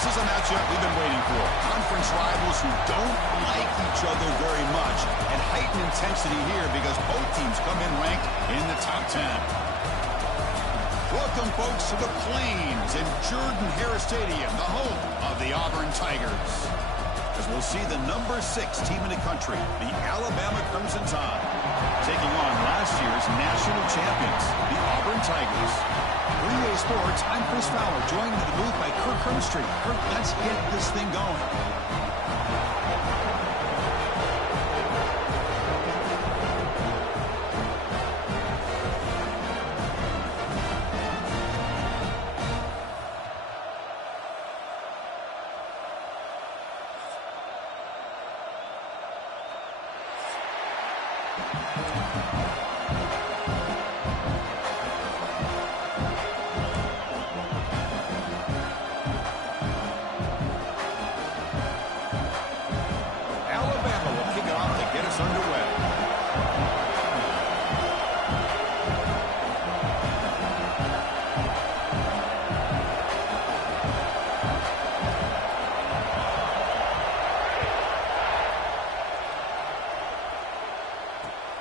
This is a matchup we've been waiting for. Conference rivals who don't like each other very much. And heightened intensity here because both teams come in ranked in the top 10. Welcome, folks, to the Plains in Jordan-Hare Stadium, the home of the Auburn Tigers. As we'll see the number 6 team in the country, the Alabama Crimson Tide, taking on last year's national champions, the Auburn Tigers. For EA Sports, I'm Chris Fowler, joined in the booth by Kirk Herbstreit. Kirk, let's get this thing going.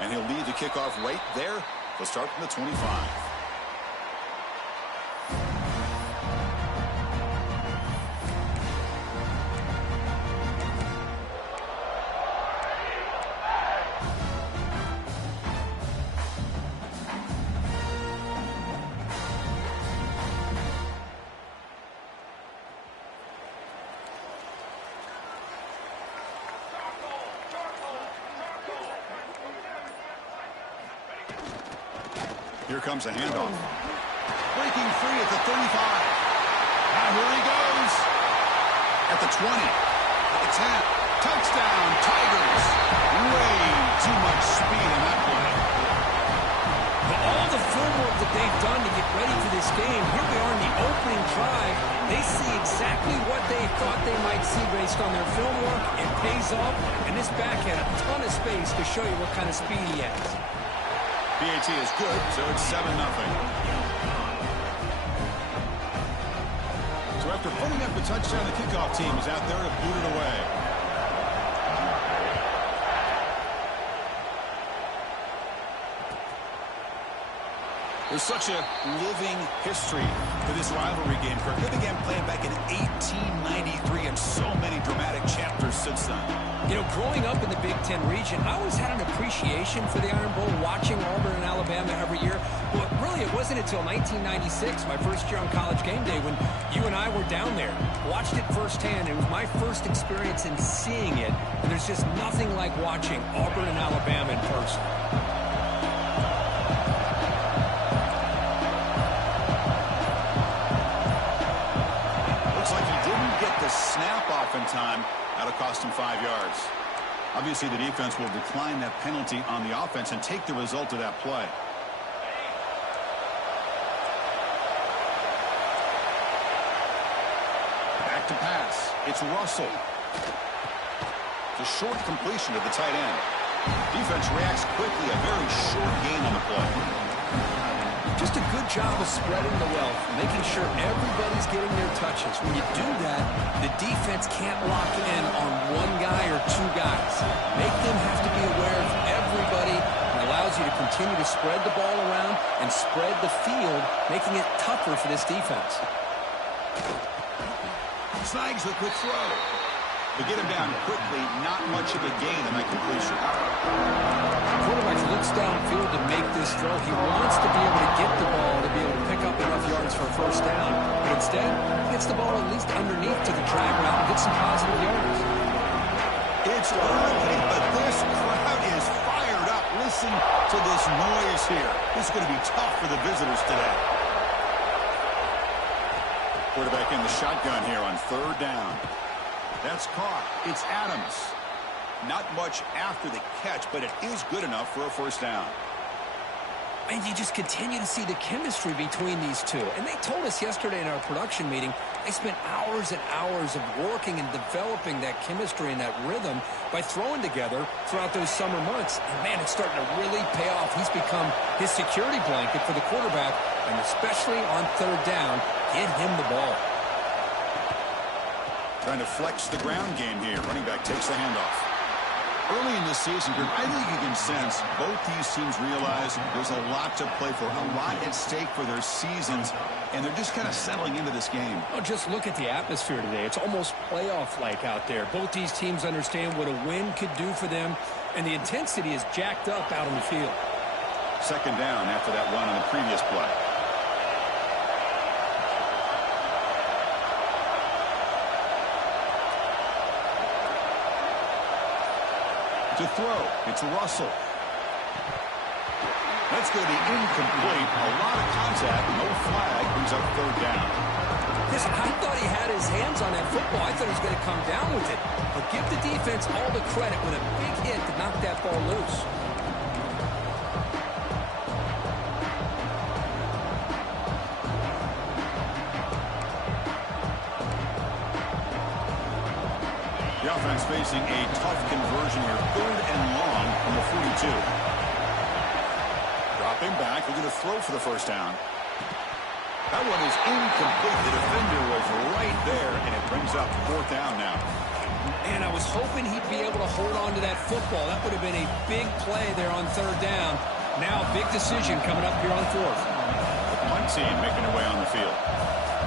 And he'll lead the kickoff right there. He'll start from the 25. Here comes a handoff. Breaking free at the 35. Now here he goes. At the 20. At the 10. Touchdown, Tigers. Way too much speed in that play. But all the film work that they've done to get ready for this game, here we are in the opening drive. They see exactly what they thought they might see based on their film work. It pays off, and this back had a ton of space to show you what kind of speed he has. PAT is good, so it's 7-0. So after putting up the touchdown, the kickoff team is out there to boot it away. There's such a living history to this rivalry game, Kirk. They began playing back in 1893 and so many dramatic chapters since then. You know, growing up in the Big Ten region, I always had an appreciation for the Iron Bowl, watching Auburn and Alabama every year. But really, it wasn't until 1996, my first year on College Game Day, when you and I were down there. Watched it firsthand. It was my first experience in seeing it. And there's just nothing like watching Auburn and Alabama in person. Snap off in time. That'll cost him 5 yards. Obviously, the defense will decline that penalty on the offense and take the result of that play. Back to pass. It's Russell. It's a short completion to the tight end. Defense reacts quickly. A very short gain on the play. Just a good job of spreading the wealth, making sure everybody's getting their touches. When you do that, the defense can't lock in on one guy or two guys. Make them have to be aware of everybody, and allows you to continue to spread the ball around and spread the field, making it tougher for this defense. Snags the quick throw. To get him down quickly, not much of a gain in that completion. The quarterback looks downfield to make this throw. He wants to be able to get the ball to be able to pick up enough yards for a first down. But instead, he gets the ball at least underneath to the drag route and gets some positive yards. It's early, but this crowd is fired up. Listen to this noise here. This is going to be tough for the visitors today. Quarterback in the shotgun here on third down. That's caught. It's Adams. Not much after the catch, but it is good enough for a first down. And you just continue to see the chemistry between these two. And they told us yesterday in our production meeting, they spent hours and hours of working and developing that chemistry and that rhythm by throwing together throughout those summer months. And, man, it's starting to really pay off. He's become his security blanket for the quarterback, and especially on third down, get him the ball. Trying to flex the ground game here. Running back takes the handoff. Early in this season group, I think you can sense both these teams realize there's a lot to play for, a lot at stake for their seasons, and they're just kind of settling into this game. Oh, just look at the atmosphere today. It's almost playoff-like out there. Both these teams understand what a win could do for them, and the intensity is jacked up out on the field. Second down after that run on the previous play. To throw, it's Russell. That's going to be incomplete. A lot of contact, no flag, brings up third down. Listen, I thought he had his hands on that football. I thought he was going to come down with it. But give the defense all the credit with a big hit to knock that ball loose. The offense facing a tough conversion here. Third and long from the 42. Dropping back. We're going to throw for the first down. That one is incomplete. The defender was right there, and it brings up fourth down now. And I was hoping he'd be able to hold on to that football. That would have been a big play there on third down. Now, big decision coming up here on fourth. The punt team making their way on the field.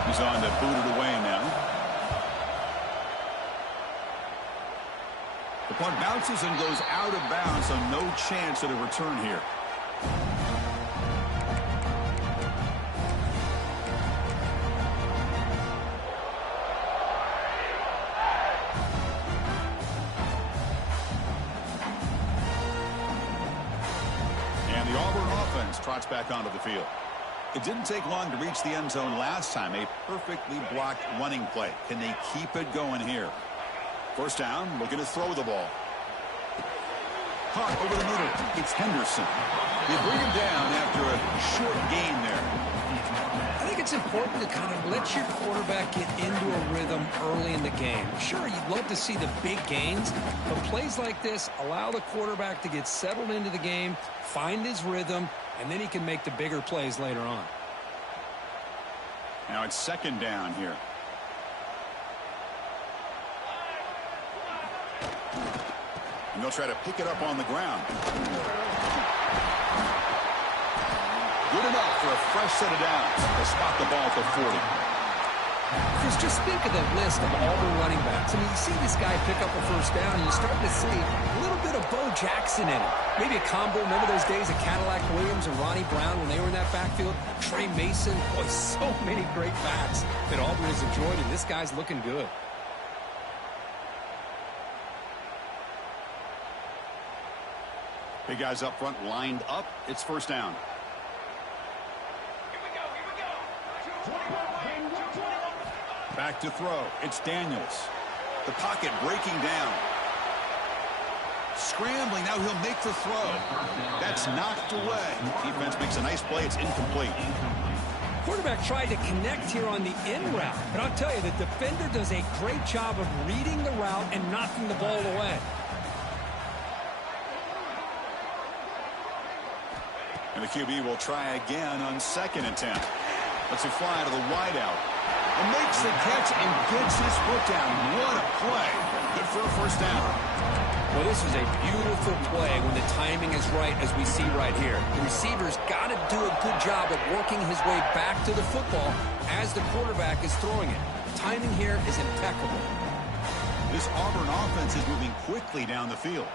He's on to boot it away now. The punt bounces and goes out of bounds, so no chance at a return here. And the Auburn offense trots back onto the field. It didn't take long to reach the end zone last time. A perfectly blocked running play. Can they keep it going here? First down, looking to throw the ball. Caught over the middle. It's Henderson. They bring him down after a short gain there. I think it's important to kind of let your quarterback get into a rhythm early in the game. Sure, you'd love to see the big gains, but plays like this allow the quarterback to get settled into the game, find his rhythm, and then he can make the bigger plays later on. Now it's second down here. And they'll try to pick it up on the ground. Good enough for a fresh set of downs to spot the ball at the 40. Chris, just think of the list of Auburn running backs. I mean, you see this guy pick up a first down, and you start to see a little bit of Bo Jackson in it. Maybe a combo. Remember those days of Cadillac Williams and Ronnie Brown when they were in that backfield? Trey Mason. Boy, so many great backs that Auburn has enjoyed, and this guy's looking good. Big guys up front lined up. It's first down. Back to throw. It's Daniels. The pocket breaking down. Scrambling. Now he'll make the throw. That's knocked away. Defense makes a nice play. It's incomplete. Quarterback tried to connect here on the in route. But I'll tell you, the defender does a great job of reading the route and knocking the ball away. And the QB will try again on 2nd and 10. Lets it fly to the wideout. And makes the catch and gets his foot down. What a play. Good for a first down. Well, this is a beautiful play when the timing is right, as we see right here. The receiver's got to do a good job of working his way back to the football as the quarterback is throwing it. Timing here is impeccable. This Auburn offense is moving quickly down the field.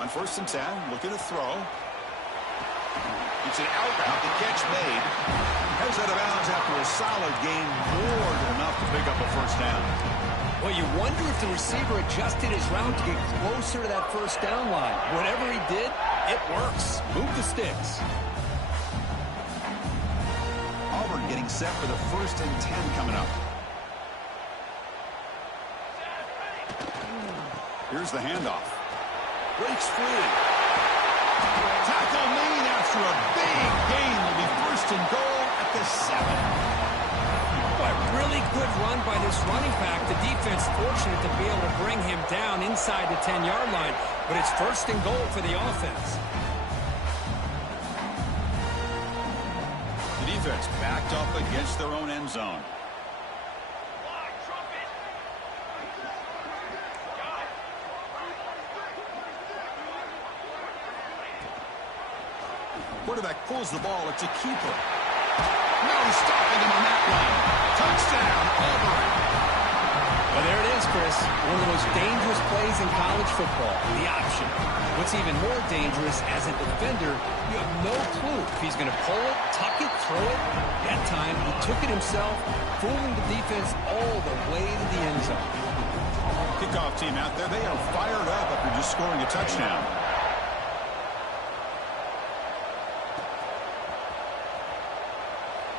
On 1st and 10, looking to throw. It's an out route. The catch made. Heads out of bounds after a solid gain, more than enough to pick up a first down. Well, you wonder if the receiver adjusted his route to get closer to that first down line. Whatever he did, it works. Move the sticks. Auburn getting set for the 1st and 10 coming up. Here's the handoff. Breaks free. Tackle made after a big gain. Will be 1st and goal at the 7. Boy, really good run by this running back. The defense fortunate to be able to bring him down inside the 10-yard line, but it's 1st and goal for the offense. The defense backed up against their own end zone. Quarterback pulls the ball. It's a keeper. No stopping him on that one. Touchdown, Auburn. Well, there it is, Chris. One of the most dangerous plays in college football, the option. What's even more dangerous, as a defender, you have no clue if he's going to pull it, tuck it, throw it. That time, he took it himself, fooling the defense all the way to the end zone. Kickoff team out there. They are fired up after just scoring a touchdown.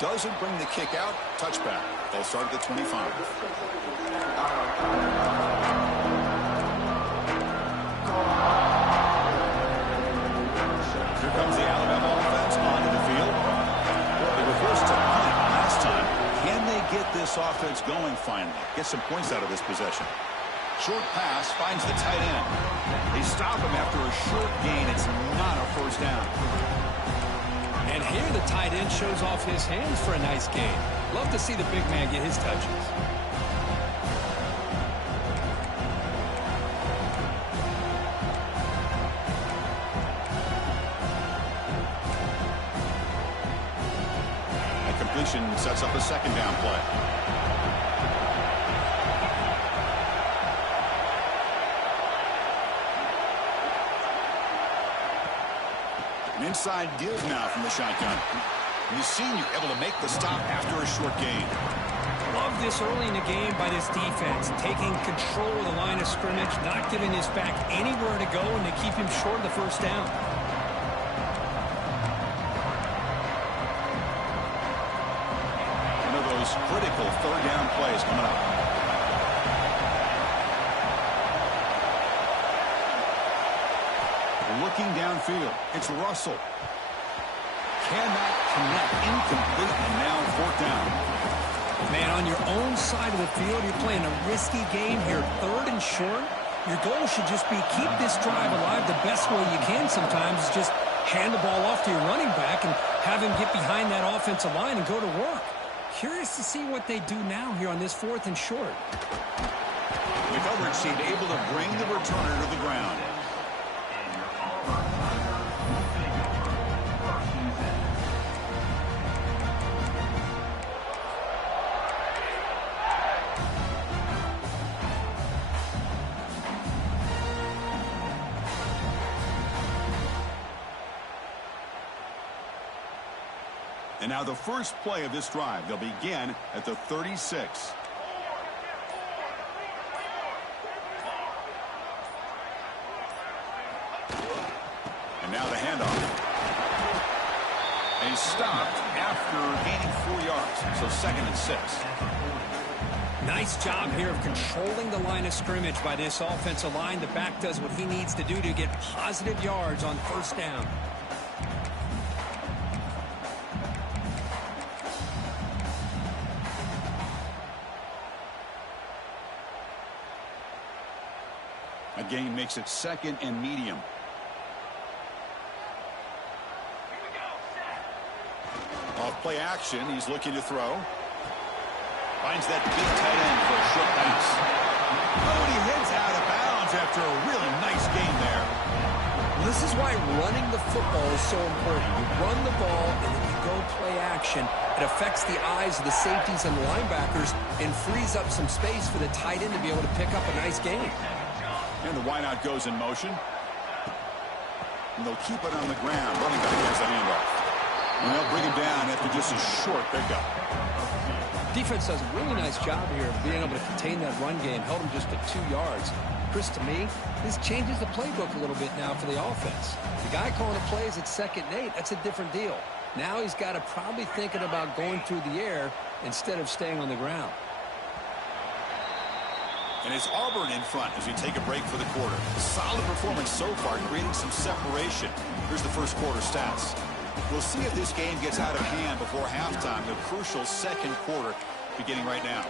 Doesn't bring the kick out. Touchback. They'll start at the 25. Here comes the Alabama offense onto the field. They were forced to punt last time. Can they get this offense going finally? Get some points out of this possession. Short pass finds the tight end. They stop him after a short gain. It's not a first down. And here the tight end shows off his hands for a nice gain. Love to see the big man get his touches. That completion sets up a 2nd down play. An inside give now from the shotgun. And the senior able to make the stop after a short gain. Love this early in the game by this defense, taking control of the line of scrimmage, not giving his back anywhere to go, and to keep him short of the first down. One of those critical 3rd down plays coming up. Looking downfield, it's Russell. Cannot connect, incomplete, and now 4th down. Man, on your own side of the field, you're playing a risky game here, 3rd and short. Your goal should just be keep this drive alive the best way you can sometimes is just hand the ball off to your running back and have him get behind that offensive line and go to work. Curious to see what they do now here on this 4th and short. The coverage team able to bring the returner to the ground. And now the first play of this drive. They'll begin at the 36. And now the handoff. And he's stopped after gaining 4 yards. So 2nd and 6. Nice job here of controlling the line of scrimmage by this offensive line. The back does what he needs to do to get positive yards on 1st down. A gain makes it 2nd and medium. Play action. He's looking to throw. Finds that big tight end for a short pass. Oh, and he heads out of bounds after a really nice game there. Well, this is why running the football is so important. You run the ball, and then you go play action. It affects the eyes of the safeties and the linebackers and frees up some space for the tight end to be able to pick up a nice game. And the wideout goes in motion. And they'll keep it on the ground. Running back has the handoff. And they'll bring him down after just a short pickup. Defense does a really nice job here of being able to contain that run game, held him just at 2 yards. Chris, to me, this changes the playbook a little bit now for the offense. The guy calling the plays at 2nd and 8, that's a different deal. Now he's got to probably thinking about going through the air instead of staying on the ground. And it's Auburn in front as we take a break for the quarter. Solid performance so far, creating some separation. Here's the first quarter stats. We'll see if this game gets out of hand before halftime. The crucial second quarter beginning right now.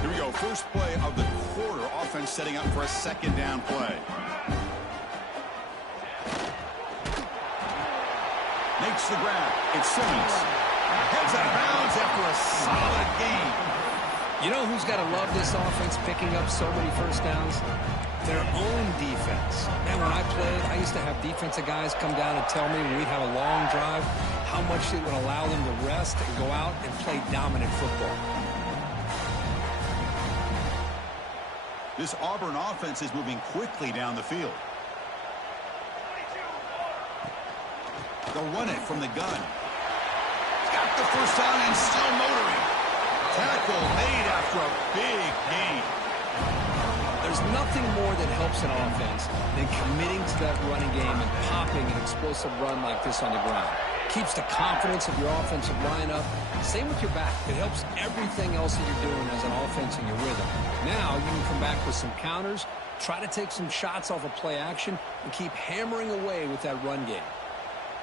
Here we go. First play of the quarter. Offense setting up for a 2nd down play. Makes the grab. It's Simmons. Heads out of bounds after a solid game. You know who's got to love this offense picking up so many first downs? Their own defense. Man, when I played, I used to have defensive guys come down and tell me when we'd have a long drive how much it would allow them to rest and go out and play dominant football. This Auburn offense is moving quickly down the field. They'll run it from the gun. Got the first down and still motoring. Tackle made after a big gain. There's nothing more that helps an offense than committing to that running game and popping an explosive run like this on the ground. Keeps the confidence of your offensive lineup. Same with your back. It helps everything else that you're doing as an offense in your rhythm. Now you can come back with some counters, try to take some shots off of play action, and keep hammering away with that run game.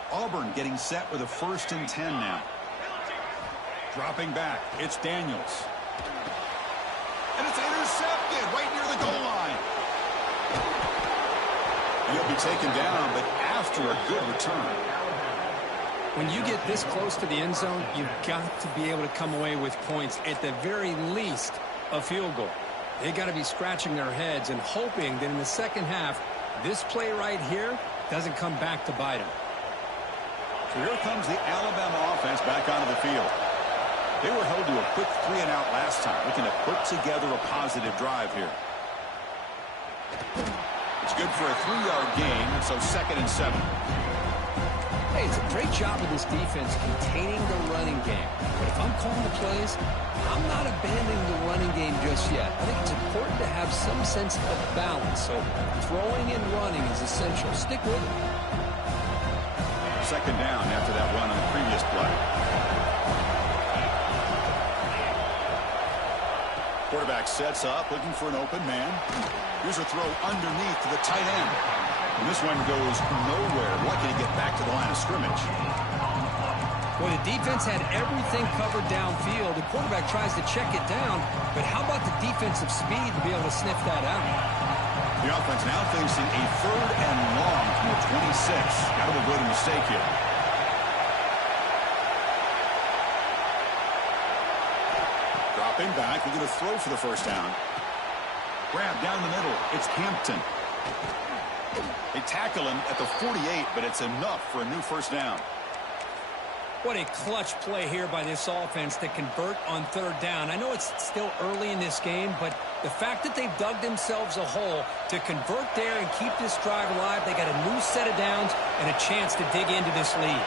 Auburn getting set with a 1st and 10 now. Dropping back. It's Daniels. And it's intercepted right near the goal line. He'll be taken down, but after a good return. When you get this close to the end zone, you've got to be able to come away with points, at the very least, a field goal. They got to be scratching their heads and hoping that in the second half, this play right here doesn't come back to bite them. So here comes the Alabama offense back onto the field. They were held to a quick 3-and-out last time, looking to put together a positive drive here. It's good for a 3-yard gain, so 2nd and 7. Hey, it's a great job of this defense containing the running game. But if I'm calling the plays, I'm not abandoning the running game just yet. I think it's important to have some sense of balance. So throwing and running is essential. Stick with it. 2nd down after that run on the previous play. Quarterback sets up, looking for an open man. Here's a throw underneath to the tight end. And this one goes nowhere. Lucky to get back to the line of scrimmage. Well, the defense had everything covered downfield. The quarterback tries to check it down, but how about the defensive speed to be able to sniff that out? The offense now facing a 3rd and long from the 26. Got to avoid a mistake here. Dropping back, we're going to throw for the first down. Grab down the middle. It's Hampton. They tackle him at the 48, but it's enough for a new first down. What a clutch play here by this offense to convert on 3rd down. I know it's still early in this game, but the fact that they've dug themselves a hole to convert there and keep this drive alive, they got a new set of downs and a chance to dig into this lead.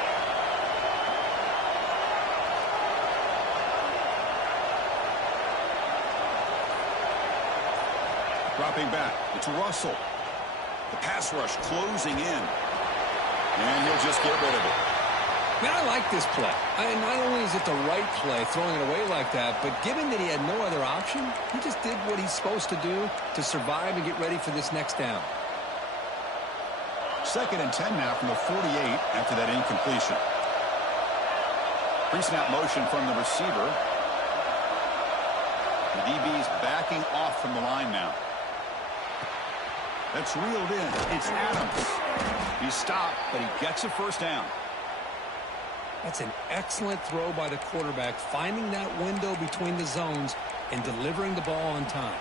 Dropping back, it's Russell. The pass rush closing in. And he'll just get rid of it. Man, I like this play. Not only is it the right play, throwing it away like that, but given that he had no other option, he just did what he's supposed to do to survive and get ready for this next down. 2nd and 10 now from the 48 after that incompletion. Pre-snap motion from the receiver. The DB's backing off from the line now. That's reeled in. It's Adams. He's stopped, but he gets a first down. That's an excellent throw by the quarterback, finding that window between the zones and delivering the ball on time.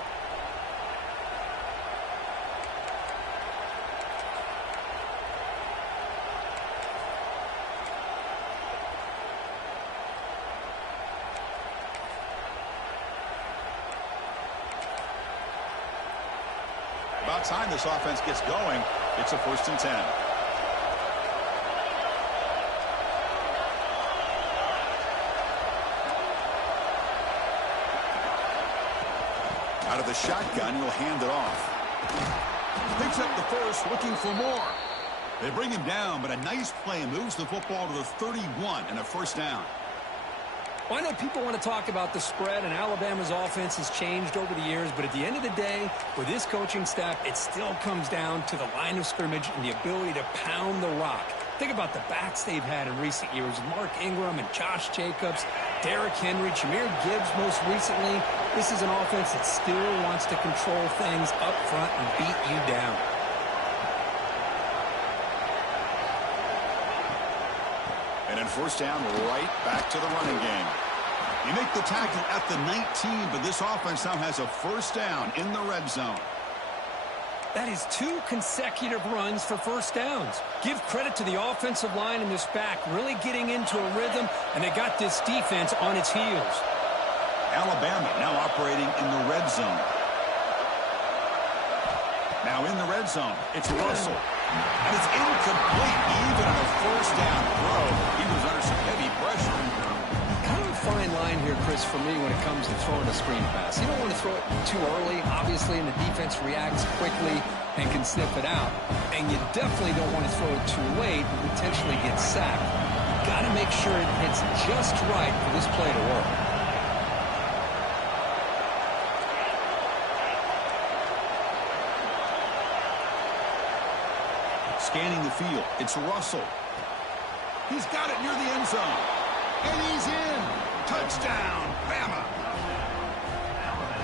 About time this offense gets going. It's a 1st and 10. Out of the shotgun, he'll hand it off. Picks up the first, looking for more. They bring him down, but a nice play moves the football to the 31 and a first down. Well, I know people want to talk about the spread, and Alabama's offense has changed over the years, but at the end of the day, with this coaching staff, it still comes down to the line of scrimmage and the ability to pound the rock. Think about the backs they've had in recent years. Mark Ingram and Josh Jacobs, Derrick Henry, Jahmyr Gibbs most recently. This is an offense that still wants to control things up front and beat you down. And then first down, right back to the running game. You make the tackle at the 19, but this offense now has a first down in the red zone. That is 2 consecutive runs for first downs. Give credit to the offensive line and this back really getting into a rhythm, and they got this defense on its heels. Alabama now operating in the red zone. Now in the red zone, it's Russell. And it's incomplete, even on a first down throw. He was under some heavy pressure. Kind of a fine line here, Chris, for me when it comes to throwing a screen pass. You don't want to throw it too early, obviously, and the defense reacts quickly and can sniff it out. And you definitely don't want to throw it too late and potentially get sacked. Got to make sure it hits just right for this play to work. Scanning the field, it's Russell. He's got it near the end zone. And he's in. Touchdown, Bama.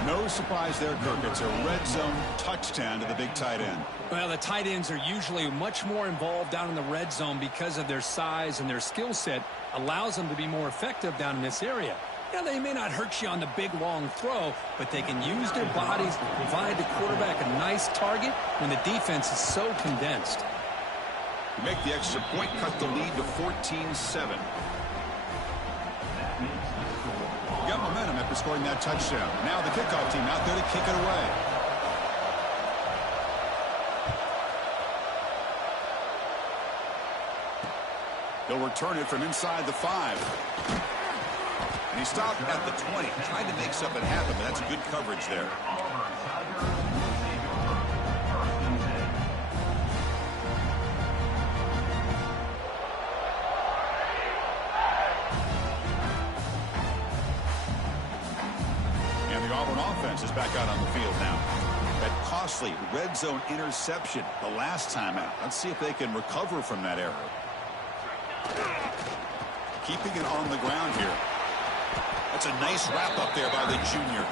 No surprise there, Kirk. It's a red zone touchdown to the big tight end. Well, the tight ends are usually much more involved down in the red zone because of their size, and their skill set allows them to be more effective down in this area. Yeah, they may not hurt you on the big, long throw, but they can use their bodies to provide the quarterback a nice target when the defense is so condensed. To make the extra point, cut the lead to 14-7. Got momentum after scoring that touchdown. Now the kickoff team out there to kick it away. They'll return it from inside the 5. And he stopped at the 20. Tried to make something happen, but that's good coverage there. Is back out on the field now. That costly red zone interception the last time out. Let's see if they can recover from that error. Keeping it on the ground here. That's a nice wrap up there by the junior.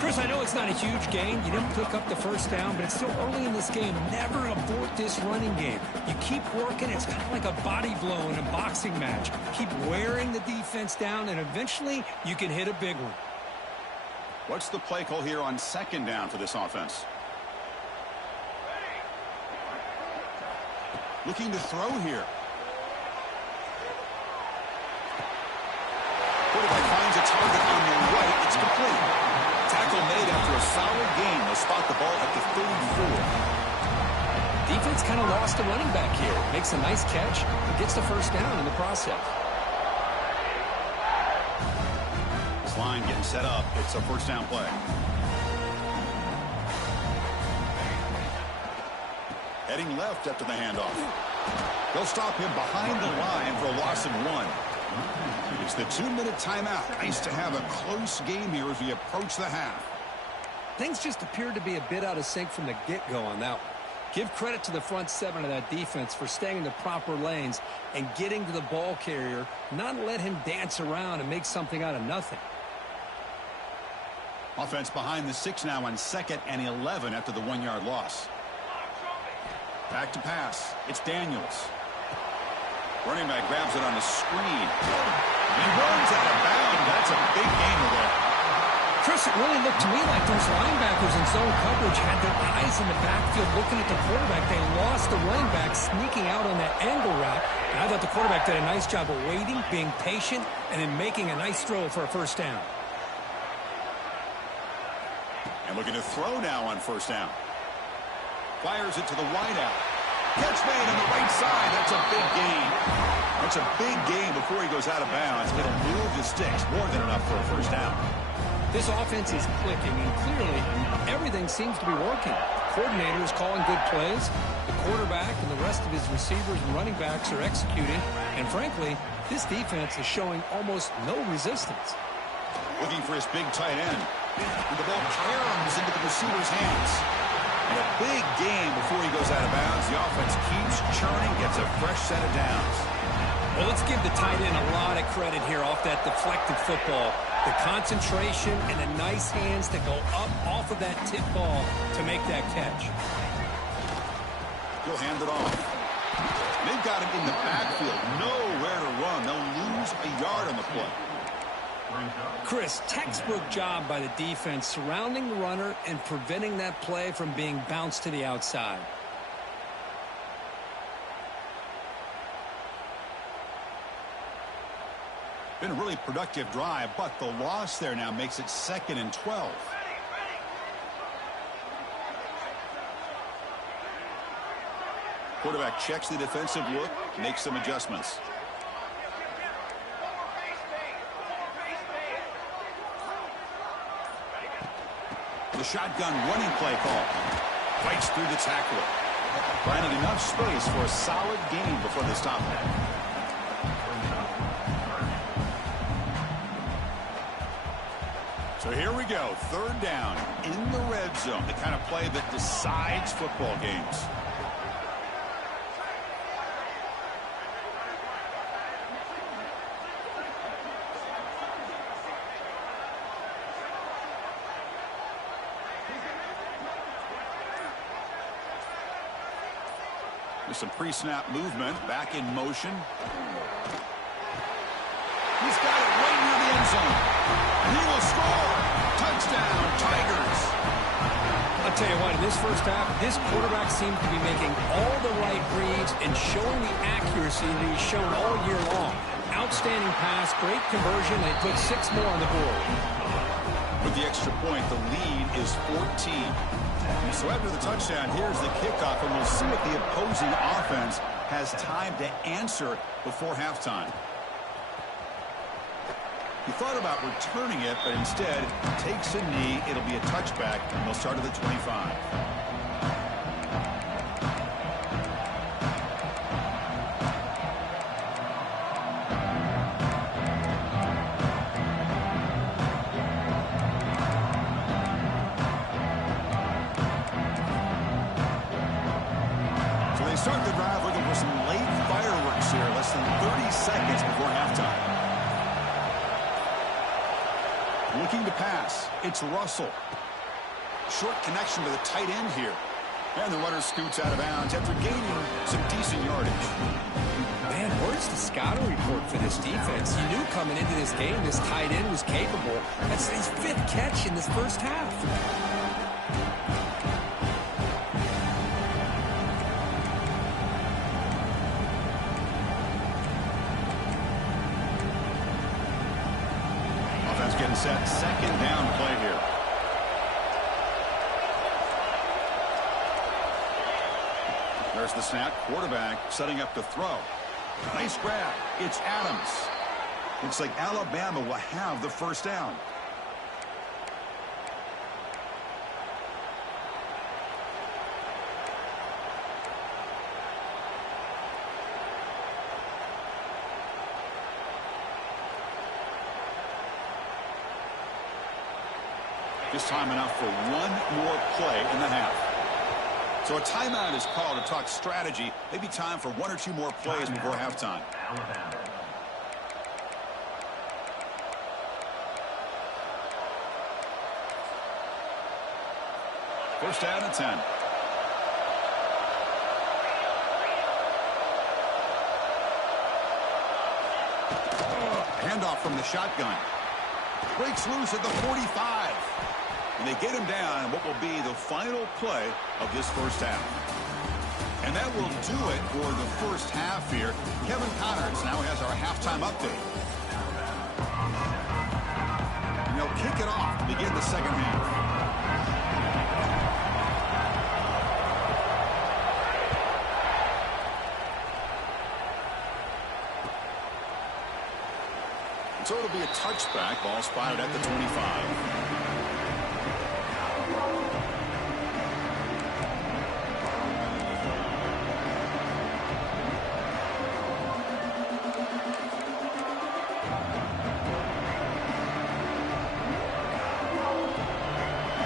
Chris, I know it's not a huge gain. You didn't pick up the first down, but it's still early in this game. Never abort this running game. You keep working. It's kind of like a body blow in a boxing match. Keep wearing the defense down, and eventually you can hit a big one. What's the play call here on second down for this offense? Looking to throw here. Quarterback finds a target on the right. It's complete. Tackle made after a solid gain. They'll spot the ball at the 34. Defense kind of lost a running back here. Makes a nice catch and gets the first down in the process. Line getting set up. It's a first down play. Heading left after the handoff. They'll stop him behind the line for a loss of 1. It's the 2-minute timeout. Nice to have a close game here as we approach the half. Things just appeared to be a bit out of sync from the get-go on that one. Give credit to the front seven of that defense for staying in the proper lanes and getting to the ball carrier, not let him dance around and make something out of nothing. Offense behind the 6 now on 2nd and 11 after the 1-yard loss. Back to pass. It's Daniels. Running back grabs it on the screen. He runs out of bounds. That's a big gain there. Chris, it really looked to me like those linebackers in zone coverage had their eyes in the backfield looking at the quarterback. They lost the running back sneaking out on that angle route. And I thought the quarterback did a nice job of waiting, being patient, and then making a nice throw for a first down. And looking to throw now on first down. Fires it to the wideout. Catch made on the right side. That's a big gain. That's a big gain before he goes out of bounds. It'll move the sticks more than enough for a first down. This offense is clicking, and clearly everything seems to be working. The coordinator is calling good plays. The quarterback and the rest of his receivers and running backs are executing. And frankly, this defense is showing almost no resistance. Looking for his big tight end. And the ball caroms into the receiver's hands. And a big gain before he goes out of bounds. The offense keeps churning, gets a fresh set of downs. Well, let's give the tight end a lot of credit here off that deflected football. The concentration and the nice hands that go up off of that tip ball to make that catch. He'll hand it off. They've got him in the backfield. Nowhere to run. They'll lose a yard on the play. Chris, textbook job by the defense surrounding the runner and preventing that play from being bounced to the outside. Been a really productive drive, but the loss there now makes it 2nd and 12. Quarterback checks the defensive look, makes some adjustments. The shotgun running play call. Fights through the tackler. Finding enough space for a solid gain before the stop. So here we go, 3rd down in the red zone, the kind of play that decides football games. There's some pre-snap movement, back in motion. He's got it right near the end zone. And he will score. Touchdown, Tigers. I'll tell you what, in this first half, this quarterback seems to be making all the right reads and showing the accuracy that he's shown all year long. Outstanding pass, great conversion. They put 6 more on the board. With the extra point, the lead is 14. So after the touchdown, here's the kickoff, and we'll see if the opposing offense has time to answer before halftime. He thought about returning it, but instead takes a knee. It'll be a touchback, and they'll start at the 25. So they start the drive looking for some late fireworks here, less than 30 seconds before halftime. Looking to pass. It's Russell. Short connection to the tight end here. And the runner scoots out of bounds after gaining some decent yardage. Man, where's the scouting report for this defense? You knew coming into this game this tight end was capable. That's his 5th catch in this first half. Getting set, 2nd down play here. There's the snap. Quarterback setting up to throw. Nice grab. It's Adams. Looks like Alabama will have the first down. Just time enough for one more play in the half. So a timeout is called to talk strategy. Maybe time for one or two more plays before halftime. First down and 10. Handoff from the shotgun. Breaks loose at the 45. And they get him down in what will be the final play of this first half. And that will do it for the first half here. Kevin Connors now has our halftime update. And they'll kick it off to begin the second half. So it'll be a touchback. Ball spotted at the 25.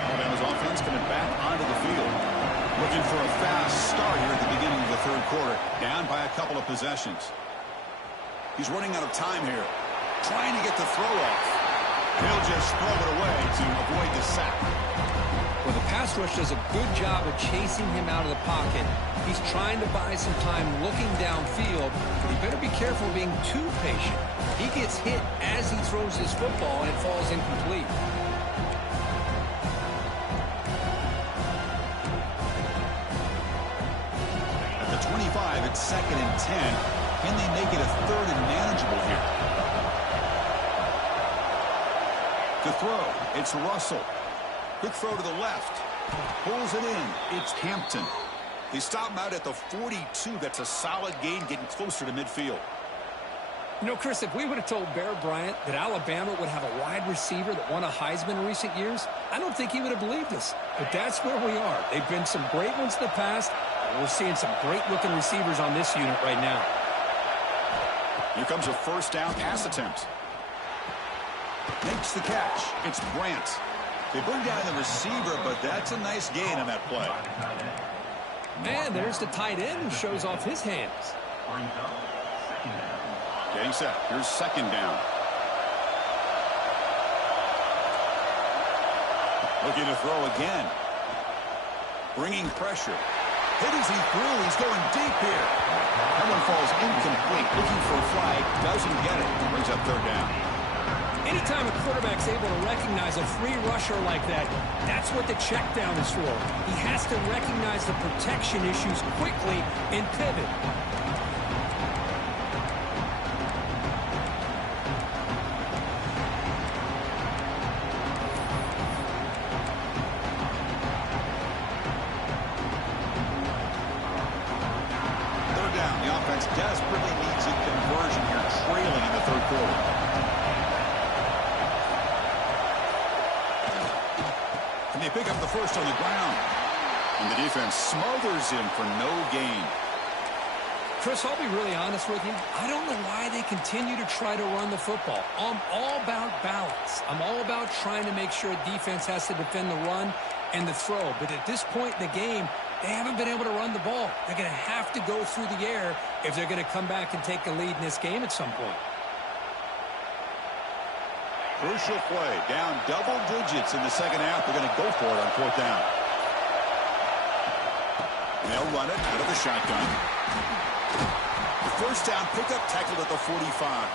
Alabama's offense coming back onto the field. Looking for a fast start here at the beginning of the third quarter. Down by a couple of possessions. He's running out of time here. Trying to get the throw off. He'll just throw it away to avoid the sack. Well, the pass rush does a good job of chasing him out of the pocket. He's trying to buy some time looking downfield, but he better be careful being too patient. He gets hit as he throws his football, and it falls incomplete. At the 25, it's 2nd and 10. Can they make it a 3rd and manageable here? To throw, it's Russell. Quick throw to the left. Pulls it in. It's Hampton. They stop him out at the 42. That's a solid gain, getting closer to midfield. You know, Chris, if we would have told Bear Bryant that Alabama would have a wide receiver that won a Heisman in recent years, I don't think he would have believed us. But that's where we are. They've been some great ones in the past, and we're seeing some great-looking receivers on this unit right now. Here comes a first down pass attempt. Makes the catch. It's Brandt. They bring down the receiver, but that's a nice gain on that play. Man, there's the tight end who shows off his hands. Getting set. Here's second down. Looking to throw again. Bringing pressure. Hit as he threw. He's going deep here. That one falls incomplete. Looking for a flag. Doesn't get it. Brings up third down. Anytime a quarterback's able to recognize a free rusher like that, that's what the check down is for. He has to recognize the protection issues quickly and pivot. Third down. The offense desperately needs a conversion here, trailing in the third quarter. And they pick up the first on the ground. And the defense smothers him for no gain. Chris, I'll be really honest with you. I don't know why they continue to try to run the football. I'm all about balance. I'm all about trying to make sure defense has to defend the run and the throw. But at this point in the game, they haven't been able to run the ball. They're going to have to go through the air if they're going to come back and take the lead in this game at some point. Crucial play. Down double digits in the second half. They're going to go for it on fourth down. And they'll run it out of the shotgun. The first down pickup tackled at the 45.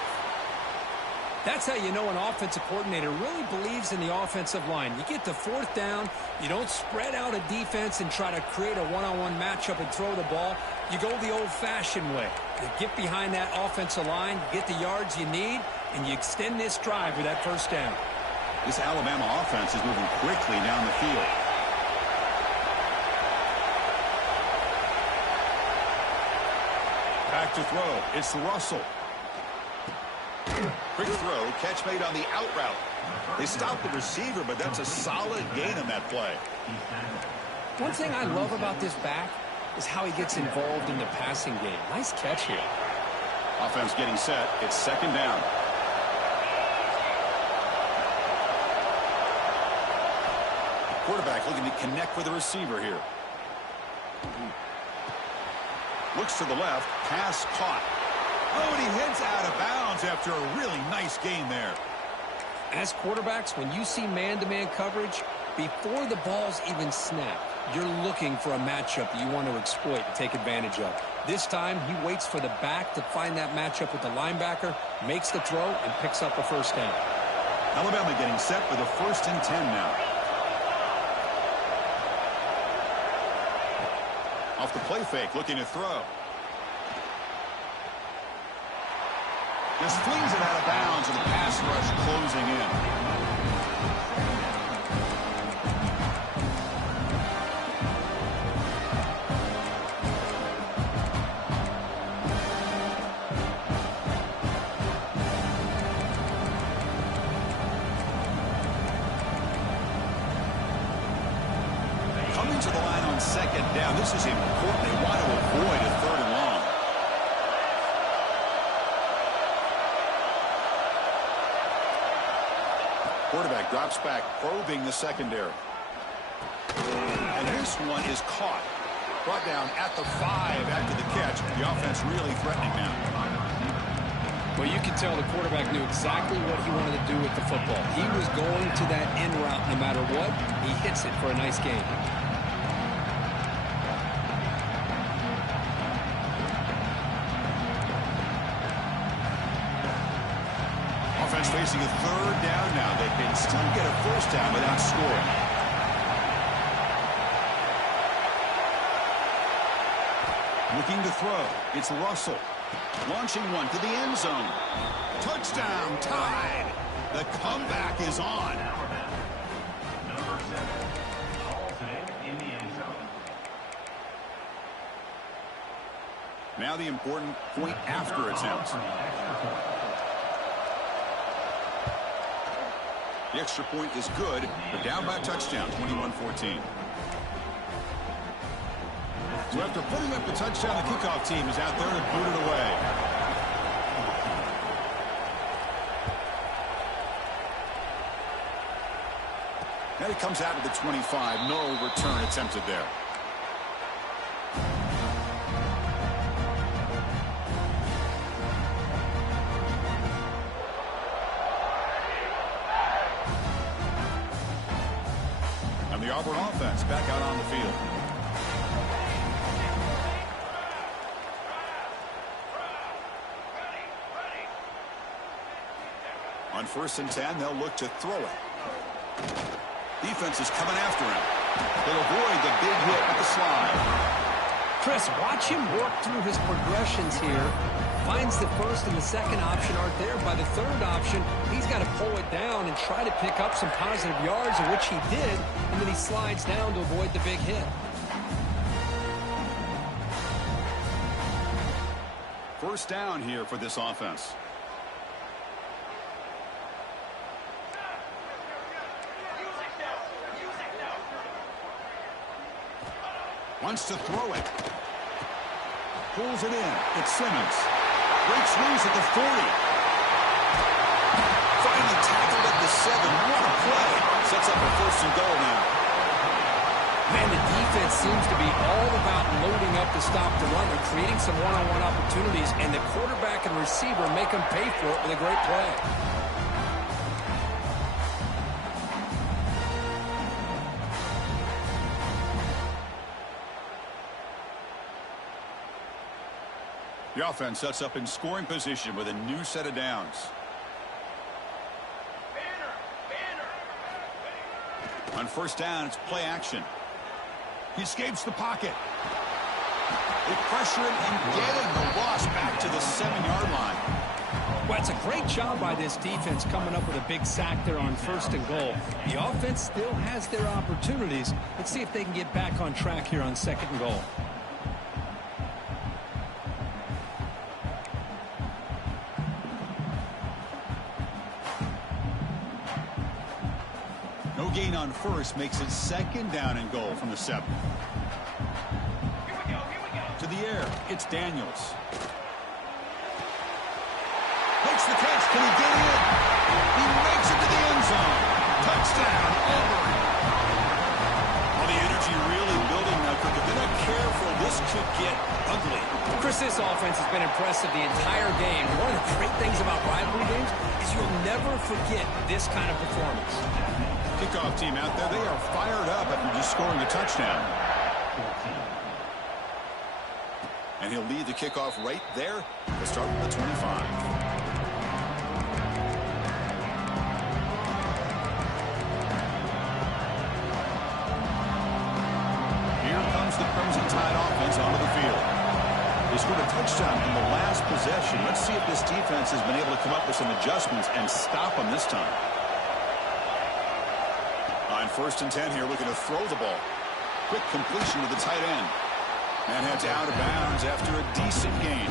That's how you know an offensive coordinator really believes in the offensive line. You get to fourth down, you don't spread out a defense and try to create a one-on-one matchup and throw the ball. You go the old-fashioned way. You get behind that offensive line, you get the yards you need, and you extend this drive with that first down. This Alabama offense is moving quickly down the field. Back to throw. It's Russell. Quick throw. Catch made on the out route. They stopped the receiver, but that's a solid gain on that play. One thing I love about this back is how he gets involved in the passing game. Nice catch here. Offense getting set. It's second down. Quarterback looking to connect with the receiver here. Looks to the left. Pass caught. Oh, and he heads out of bounds after a really nice gain there. As quarterbacks, when you see man-to-man coverage, before the ball's even snapped, you're looking for a matchup that you want to exploit and take advantage of. This time, he waits for the back to find that matchup with the linebacker, makes the throw, and picks up a first down. Alabama getting set for the 1st and 10 now. Off the play fake, looking to throw. Just flings it out of bounds, and the pass rush closing in. Coming to the line on 2nd down. This is important. They want to avoid a 3rd and long. Quarterback drops back, probing the secondary. And this one is caught. Brought down at the 5 after the catch. The offense really threatening now. Well, you can tell the quarterback knew exactly what he wanted to do with the football. He was going to that in route no matter what. He hits it for a nice gain. Offense facing a 3rd down now. They can still get a 1st down without scoring. Looking to throw. It's Russell. Launching one to the end zone. Touchdown, tied. The comeback is on. Number 7. Ball today in the end zone. Now the important point after attempt. The extra point is good, but down by a touchdown, 21-14. So after putting up the touchdown, the kickoff team is out there to boot it away. Now he comes out to the 25. No return attempted there. The Auburn offense back out on the field. On 1st and 10, they'll look to throw it. Defense is coming after him. They'll avoid the big hit with the slide. Chris, watch him work through his progressions here. Finds the 1st and the 2nd option aren't there. By the 3rd option, he's got to pull it down and try to pick up some positive yards, of which he did, and then he slides down to avoid the big hit. First down here for this offense. Wants to throw it. Pulls it in. It's Simmons. Breaks loose at the 40. Finally tackled at the 7. What a play. Sets up a 1st and goal now. Man, the defense seems to be all about loading up to stop the run. They're creating some one-on-one opportunities, and the quarterback and receiver make them pay for it with a great play. The offense sets up in scoring position with a new set of downs. On 1st down, it's play action. He escapes the pocket. They pressure him and getting the loss back to the 7-yard line. Well, it's a great job by this defense coming up with a big sack there on 1st and goal. The offense still has their opportunities. Let's see if they can get back on track here on 2nd and goal. No gain on 1st makes it 2nd down and goal from the 7. To the air, it's Daniels. Makes the catch. Can he get in? He makes it to the end zone. Touchdown, Auburn. Well, the energy really building now. If they're not careful, this this could get ugly. Chris, this offense has been impressive the entire game. One of the great things about rivalry games is you'll never forget this kind of performance. Kickoff team out there, they are fired up after just scoring a touchdown. And he'll lead the kickoff right there to start with the 25. The Crimson Tide offense onto the field. They scored a touchdown in the last possession. Let's see if this defense has been able to come up with some adjustments and stop them this time. On 1st and 10 here, looking to throw the ball. Quick completion to the tight end. And heads out of bounds after a decent gain.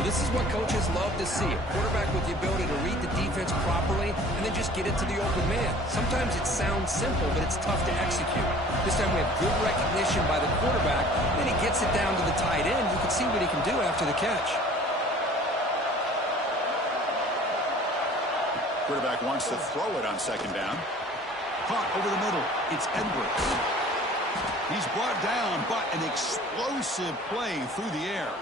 Well, this is what coaches love to see. A quarterback with the ability to read the defense properly and then just get it to the open man. Sometimes it sounds simple, but it's tough to execute. This time we have good recognition by the quarterback. Then he gets it down to the tight end. You can see what he can do after the catch. Quarterback wants to throw it on 2nd down. Caught over the middle. It's Edwards. He's brought down, but an explosive play through the air.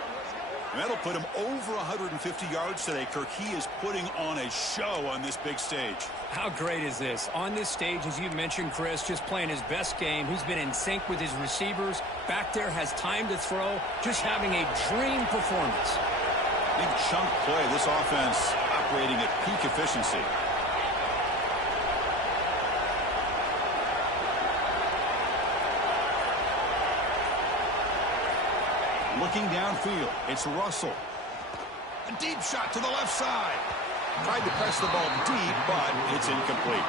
And that'll put him over 150 yards today, Kirk. He is putting on a show on this big stage. How great is this? On this stage, as you mentioned, Chris, just playing his best game. He's been in sync with his receivers. Back there, has time to throw. Just having a dream performance. Big chunk play. This offense operating at peak efficiency. Looking downfield, it's Russell. A deep shot to the left side. Tried to press the ball deep, but it's incomplete.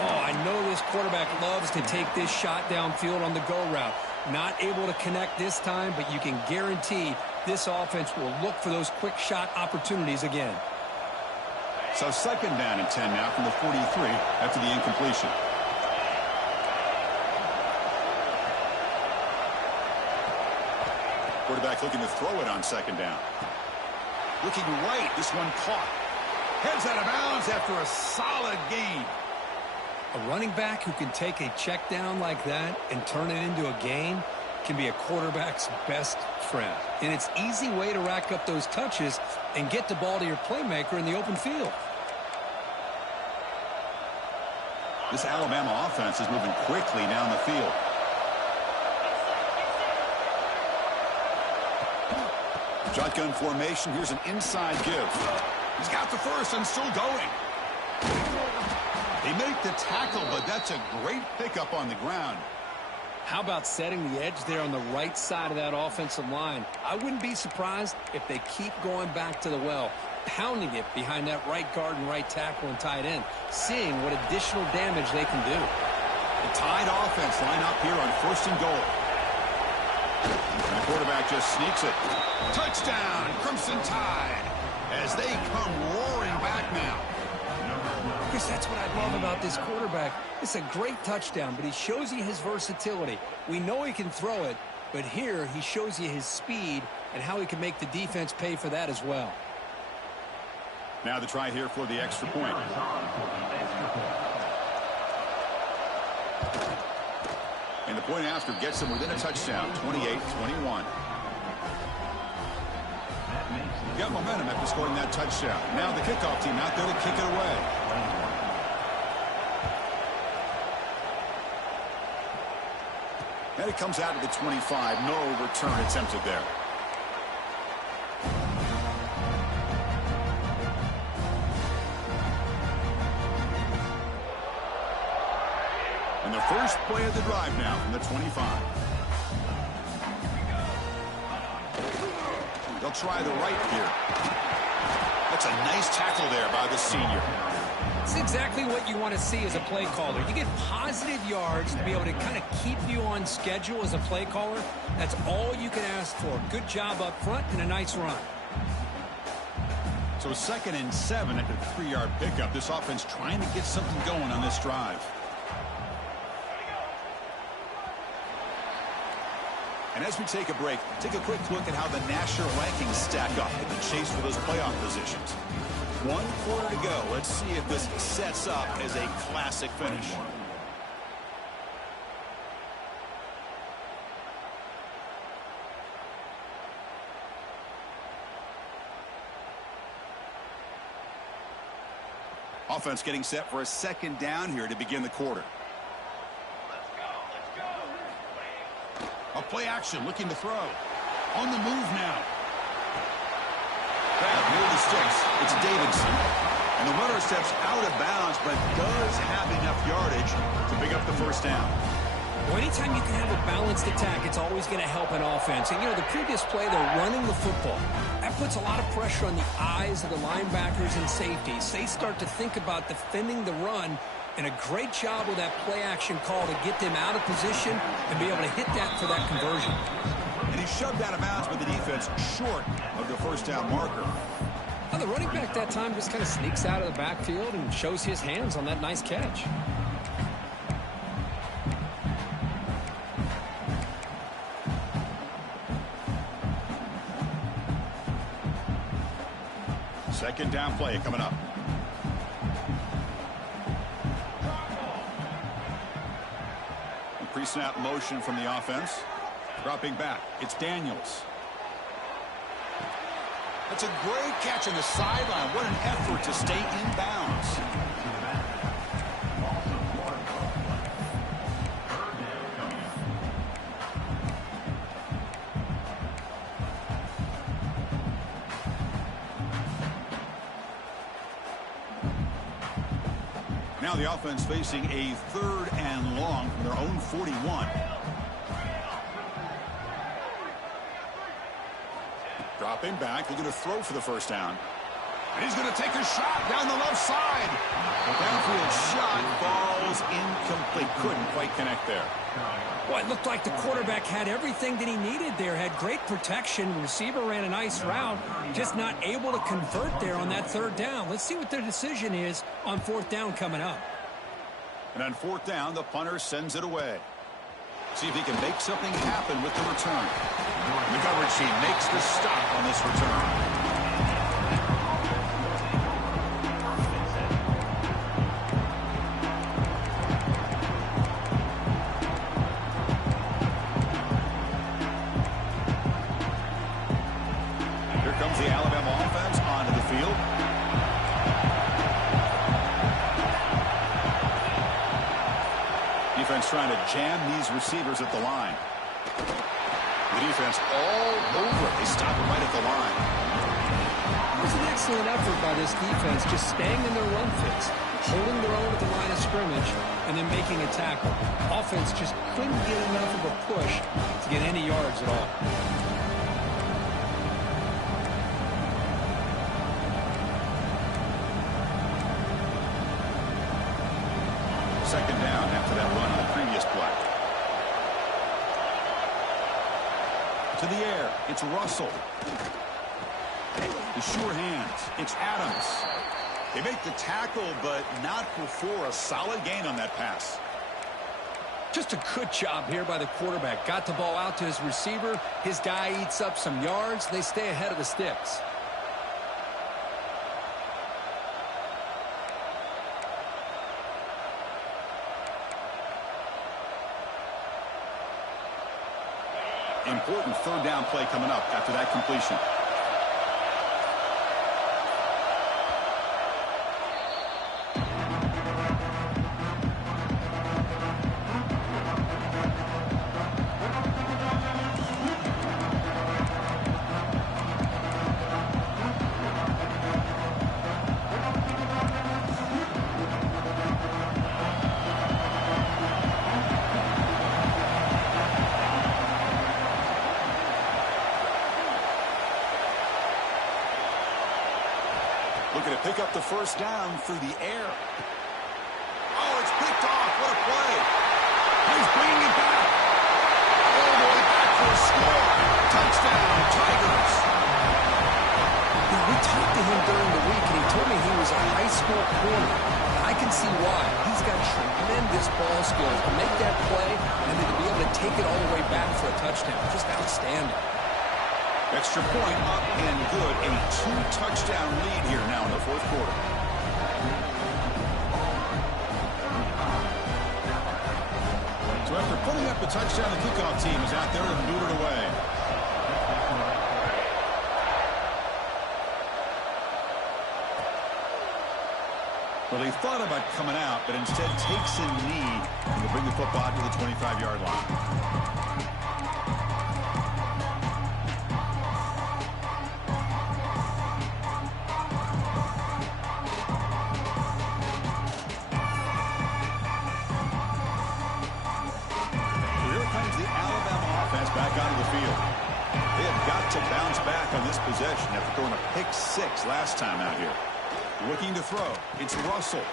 Oh, I know this quarterback loves to take this shot downfield on the go route. Not able to connect this time, but you can guarantee this offense will look for those quick shot opportunities again. So 2nd down and 10 now from the 43 after the incompletion. Quarterback looking to throw it on 2nd down. Looking right. This one caught. Heads out of bounds after a solid gain. A running back who can take a check down like that and turn it into a gain can be a quarterback's best friend. And it's an easy way to rack up those touches and get the ball to your playmaker in the open field. This Alabama offense is moving quickly down the field. Shotgun formation. Here's an inside give. He's got the first and still going. They make the tackle, but that's a great pickup on the ground. How about setting the edge there on the right side of that offensive line? I wouldn't be surprised if they keep going back to the well, pounding it behind that right guard and right tackle and tight end, seeing what additional damage they can do. The Tide offense line up here on 1st and goal. And the quarterback just sneaks it. Touchdown, Crimson Tide, as they come roaring back now. Chris, that's what I love about this quarterback. It's a great touchdown, but he shows you his versatility. We know he can throw it, but here he shows you his speed and how he can make the defense pay for that as well. Now the try here for the extra point. And the point after gets them within a touchdown, 28-21. Got momentum after scoring that touchdown. Now the kickoff team out there to kick it away. And it comes out to the 25. No return attempted there. And the first play of the drive now from the 25. They'll try the right here. That's a nice tackle there by the senior. It's exactly what you want to see as a play caller. You get positive yards to be able to kind of keep you on schedule as a play caller. That's all you can ask for. Good job up front and a nice run. So 2nd and 7 at the 3-yard pickup. This offense trying to get something going on this drive. And as we take a break, take a quick look at how the national rankings stack up in the chase for those playoff positions. 1 quarter to go. Let's see if this sets up as a classic finish. Offense getting set for a second down here to begin the quarter. A play action looking to throw. On the move now. Grab near the sticks. It's Davidson. And the runner steps out of bounds, but does have enough yardage to pick up the first down. Well, anytime you can have a balanced attack, it's always going to help an offense. And, you know, the previous play, they're running the football. That puts a lot of pressure on the eyes of the linebackers and safeties. They start to think about defending the run, and a great job with that play-action call to get them out of position and be able to hit that for that conversion. And he's shoved out of bounds by the defense short of the first down marker. Well, the running back that time just kind of sneaks out of the backfield and shows his hands on that nice catch. Second down play coming up. Pre-snap motion from the offense. Dropping back. It's Daniels. That's a great catch on the sideline. What an effort to stay in bounds. Now the offense facing a 3rd and long from their own 41. Dropping back, looking to throw for the first down. And he's going to take a shot down the left side. The downfield shot falls incomplete. Couldn't quite connect there. Well, it looked like the quarterback had everything that he needed there. Had great protection. Receiver ran a nice route. Just not able to convert there on that 3rd down. Let's see what their decision is on 4th down coming up. And on 4th down, the punter sends it away. See if he can make something happen with the return. The coverage team makes the stop on this return. Trying to jam these receivers at the line. The defense all over it. They stop it right at the line. It was an excellent effort by this defense, just staying in their run fits, holding their own at the line of scrimmage, and then making a tackle. Offense just couldn't get enough of a push to get any yards at all. Second down after that run on the previous play. To the air, it's Russell. The sure hands, it's Adams. They make the tackle, but not before a solid gain on that pass. Just a good job here by the quarterback. Got the ball out to his receiver. His guy eats up some yards. They stay ahead of the sticks. Important 3rd down play coming up after that completion. Looking to pick up the first down through the air. Oh, it's picked off. What a play. He's bringing it back. All the way back for a score. Touchdown, Tigers. Yeah, we talked to him during the week, and he told me he was a high school corner. I can see why. He's got tremendous ball skills to make that play and then to be able to take it all the way back for a touchdown. Just outstanding. Extra point up and good. A 2-touchdown lead here now in the 4th quarter. So after putting up the touchdown, the kickoff team is out there to boot it away. Well, Well, he thought about coming out, but instead takes a knee and will bring the football out to the 25-yard line. Back onto the field. They have got to bounce back on this possession after throwing a pick-6 last time out here. Looking to throw. It's Russell.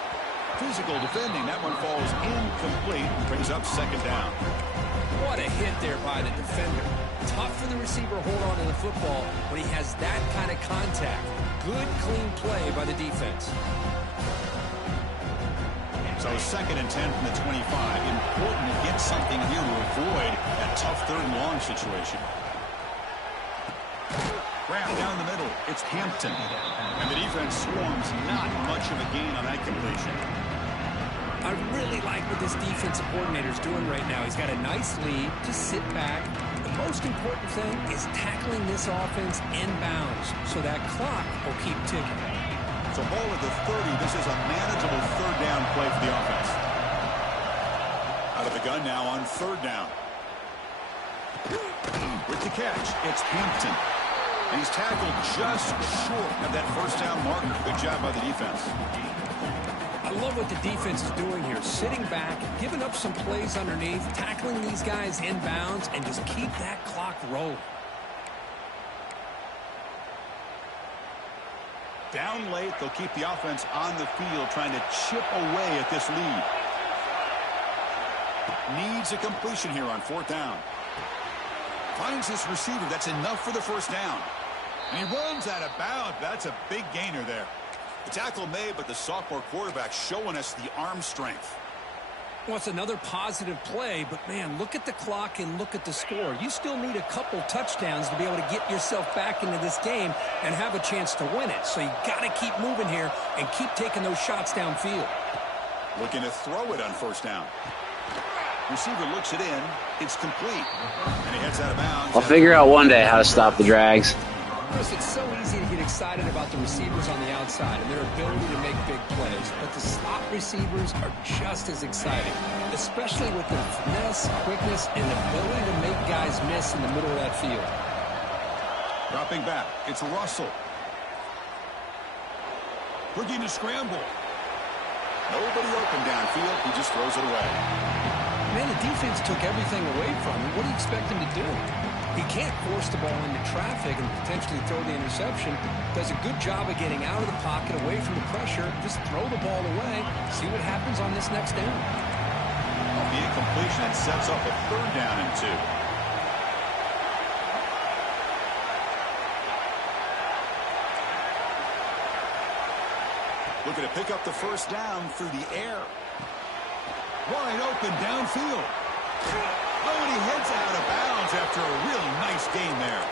Physical defending. That one falls incomplete. Brings up second down. What a hit there by the defender. Tough for the receiver to hold on to the football when he has that kind of contact. Good, clean play by the defense. So 2nd and 10 from the 25. Important to get something here to avoid that tough 3rd and long situation. Wrapped down the middle. It's Hampton. And the defense swarms. Not much of a gain on that completion. I really like what this defensive coordinator is doing right now. He's got a nice lead. Just sit back. The most important thing is tackling this offense inbounds so that clock will keep ticking. So ball at the 30. This is a manageable 3rd down play for the offense. Out of the gun now on 3rd down. With the catch, it's Hampton. And he's tackled just short of that 1st down marker. Good job by the defense. I love what the defense is doing here. Sitting back, giving up some plays underneath, tackling these guys inbounds, and just keep that clock rolling. Down late, they'll keep the offense on the field trying to chip away at this lead. Needs a completion here on 4th down. Finds this receiver. That's enough for the 1st down. And he runs out of bounds. That's a big gainer there. The tackle made, but the sophomore quarterback showing us the arm strength. Well, it's another positive play, but, man, look at the clock and look at the score. You still need a couple touchdowns to be able to get yourself back into this game and have a chance to win it. So you got to keep moving here and keep taking those shots downfield. Looking to throw it on 1st down. Receiver looks it in. It's complete. And he heads out of bounds. I'll figure out one day how to stop the drags. Chris, it's so easy to get excited about the receivers on the outside and their ability to make big plays, but the slot receivers are just as exciting, especially with their finesse, quickness, and ability to make guys miss in the middle of that field. Dropping back, it's Russell. Looking to scramble. Nobody open downfield. He just throws it away. Man, the defense took everything away from him. What do you expect him to do? He can't force the ball into traffic and potentially throw the interception. Does a good job of getting out of the pocket, away from the pressure. Just throw the ball away. See what happens on this next down. The incompletion sets up a 3rd down and 2. Looking to pick up the 1st down through the air. Wide open downfield. Oh, and he heads out of bounds after a really nice gain there.